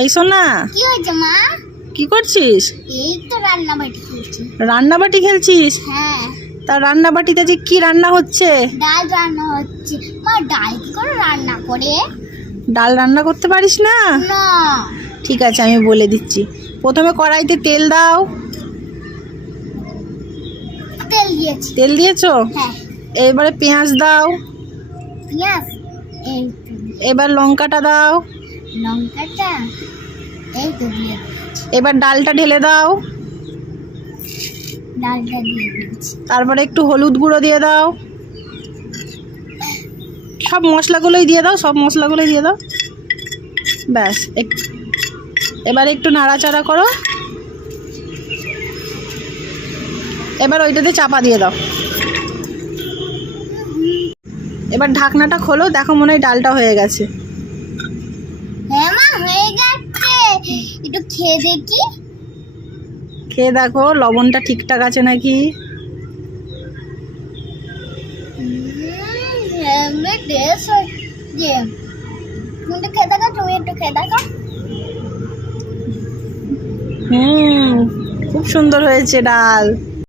এই সোনা, কি হয়েছে মা? কি করছিস? এই তো রান্নাবাটি করছি। রান্নাবাটি খেলছিস? হ্যাঁ, তা রান্নাবাটিতে যে কি রান্না হচ্ছে? ডাল রান্না হচ্ছে। মা ডাল কি করে রান্না করে? ডাল রান্না করতে পারিস না? না। ঠিক আছে, আমি বলে দিচ্ছি। প্রথমে কড়াইতে তেল দাও। তেল দিয়েছি। তেল দিয়েছো? হ্যাঁ। এবারে পেঁয়াজ দাও। পেঁয়াজ এই তো। এবার লঙ্কাটা দাও। লঙ্কাটা এই তো দিয়ে এবার ডালটা ঢেলে দাও। ডালটা দিয়ে দিয়েছি। তারপরে একটু হলুদ গুঁড়ো দিয়ে দাও। সব মশলাগুলোই দিয়ে দাও, সব মশলাগুলোই দিয়ে দাও। ব্যাস, এবার একটু নাড়াচাড়া করো। এবার ওইটাতে চাপা দিয়ে দাও। এবার ঢাকনাটা খোলো, দেখো মনে হয় ডালটা হয়ে গেছে। হ্যাঁ মা, হয়ে গেছে। একটু খেয়ে দেখি। খেয়ে দেখো লবণটা ঠিকঠাক আছে নাকি। হেভি টেস্ট হচ্ছে। তুমি একটু খেয়ে দেখো, তুমি একটু খেয়ে দেখো। খুব সুন্দর হয়েছে ডাল।